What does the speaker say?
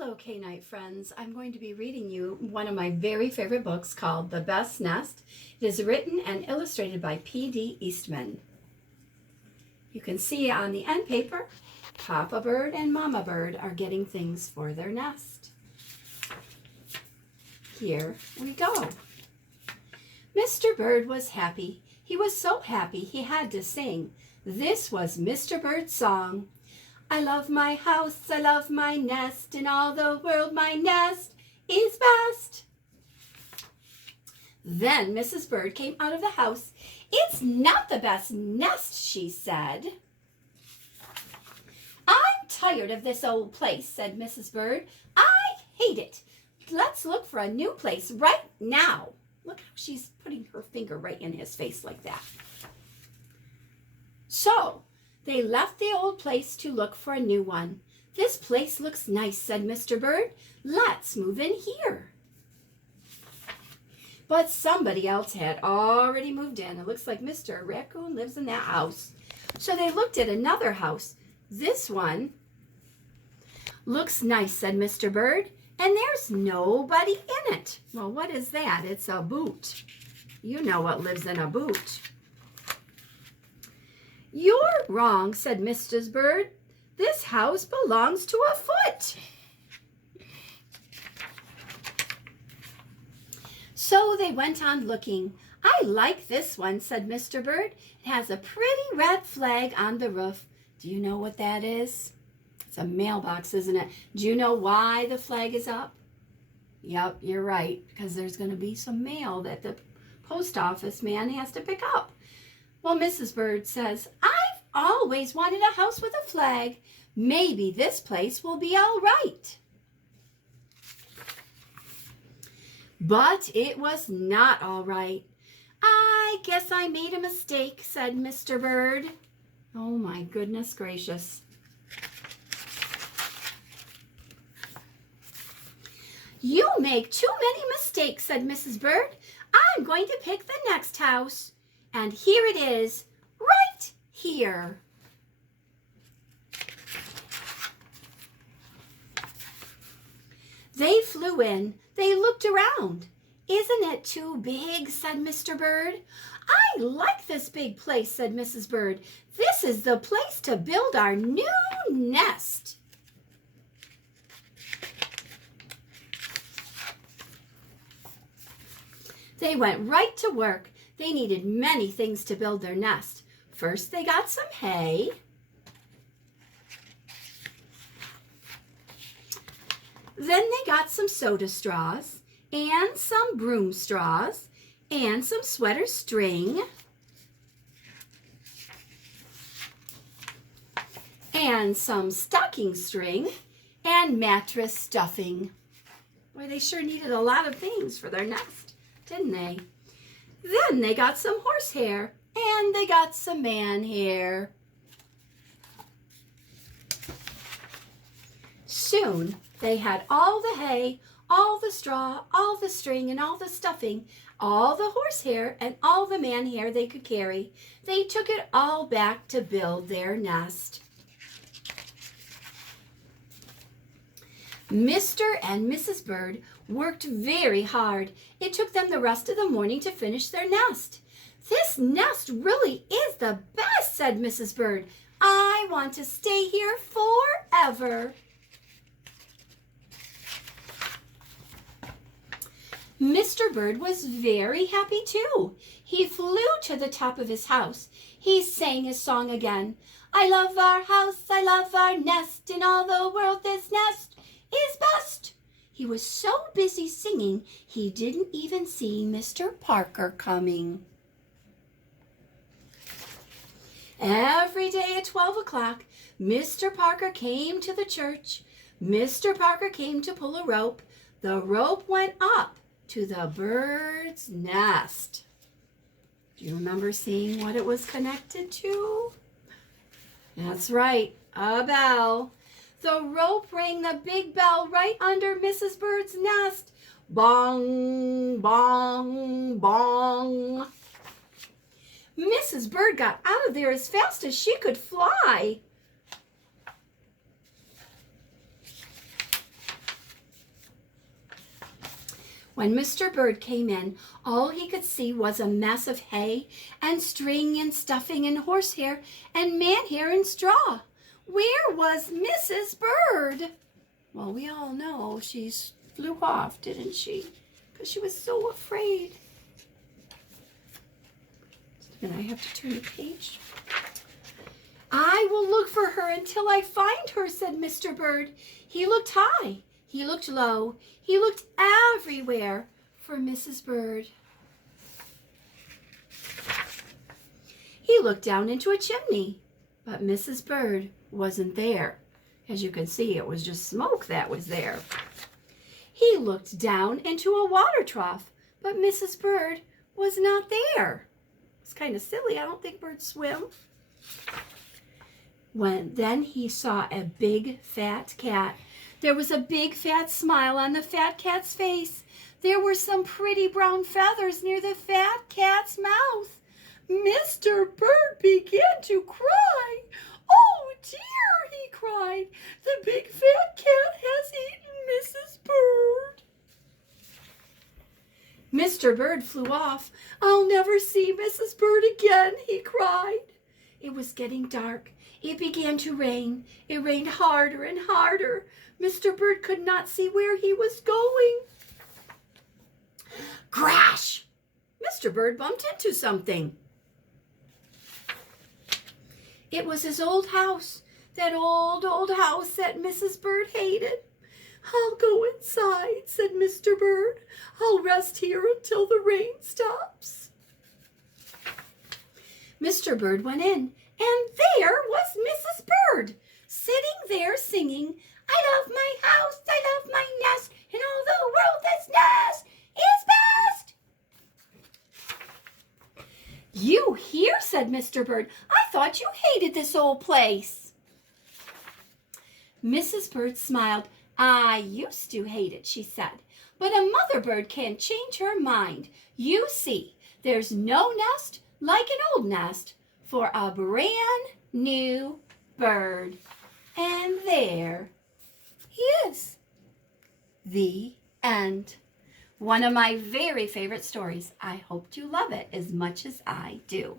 Hello, K-Night friends. I'm going to be reading you one of my very favorite books called The Best Nest. It is written and illustrated by P.D. Eastman. You can see on the end paper, Papa Bird and Mama Bird are getting things for their nest. Here we go. Mr. Bird was happy. He was so happy he had to sing. This was Mr. Bird's song. I love my house, I love my nest, in all the world my nest is best. Then Mrs. Bird came out of the house. It's not the best nest, she said. I'm tired of this old place, said Mrs. Bird. I hate it. Let's look for a new place right now. Look how she's putting her finger right in his face like that. So, they left the old place to look for a new one. This place looks nice, said Mr. Bird. Let's move in here. But somebody else had already moved in. It looks like Mr. Raccoon lives in that house. So they looked at another house. This one looks nice, said Mr. Bird, and there's nobody in it. Well, what is that? It's a boot. You know what lives in a boot. You're wrong, said Mrs. Bird. This house belongs to a foot. So they went on looking. I like this one, said Mr. Bird. It has a pretty red flag on the roof. Do you know what that is? It's a mailbox, isn't it? Do you know why the flag is up? Yep, you're right, because there's going to be some mail that the post office man has to pick up. Well, Mrs. Bird says, I've always wanted a house with a flag. Maybe this place will be all right. But it was not all right. I guess I made a mistake, said Mr. Bird. Oh my goodness gracious. You make too many mistakes, said Mrs. Bird. I'm going to pick the next house. And here it is, right here. They flew in. They looked around. Isn't it too big, said Mr. Bird. I like this big place, said Mrs. Bird. This is the place to build our new nest. They went right to work. They needed many things to build their nest. First, they got some hay. Then they got some soda straws and some broom straws and some sweater string and some stocking string and mattress stuffing. Boy, they sure needed a lot of things for their nest, didn't they? Then they got some horsehair, and they got some man hair. Soon they had all the hay, all the straw, all the string, and all the stuffing, all the horsehair, and all the man hair they could carry. They took it all back to build their nest. Mr. and Mrs. Bird worked very hard. It took them the rest of the morning to finish their nest. This nest really is the best, said Mrs. Bird. I want to stay here forever. Mr. Bird was very happy too. He flew to the top of his house. He sang his song again. I love our house, I love our nest, in all the world this nest is best. He was so busy singing, he didn't even see Mr. Parker coming. Every day at 12 o'clock, Mr. Parker came to the church. Mr. Parker came to pull a rope. The rope went up to the bird's nest. Do you remember seeing what it was connected to? That's right, a bell. The rope rang the big bell right under Mrs. Bird's nest. Bong, bong, bong. Mrs. Bird got out of there as fast as she could fly. When Mr. Bird came in, all he could see was a mess of hay and string and stuffing and horsehair and man hair and straw. Where was Mrs. Bird? Well, we all know she flew off, didn't she? Because she was so afraid. And I have to turn the page. I will look for her until I find her, said Mr. Bird. He looked high. He looked low. He looked everywhere for Mrs. Bird. He looked down into a chimney, but Mrs. Bird wasn't there. As you can see, it was just smoke that was there. He looked down into a water trough, but Mrs. Bird was not there. It's kind of silly. I don't think birds swim. Then he saw a big fat cat. There was a big fat smile on the fat cat's face. There were some pretty brown feathers near the fat cat's mouth. Mr. Bird began to cry. Oh dear, he cried. The big fat cat has eaten Mrs. Bird. Mr. Bird flew off. I'll never see Mrs. Bird again, he cried. It was getting dark. It began to rain. It rained harder and harder. Mr. Bird could not see where he was going. Crash! Mr. Bird bumped into something. It was his old house, that old house that Mrs. Bird hated. I'll go inside, said Mr. Bird. I'll rest here until the rain stops. Mr. Bird went in, and there was Mrs. Bird, sitting there singing, I love my house, I love my nest, and all the world that's nest is best. You here, said Mr. Bird. I thought you hated this old place. Mrs. Bird smiled. I used to hate it, she said, but a mother bird can't change her mind. You see, there's no nest like an old nest for a brand new bird. And there he is. The end. One of my very favorite stories. I hope you love it as much as I do.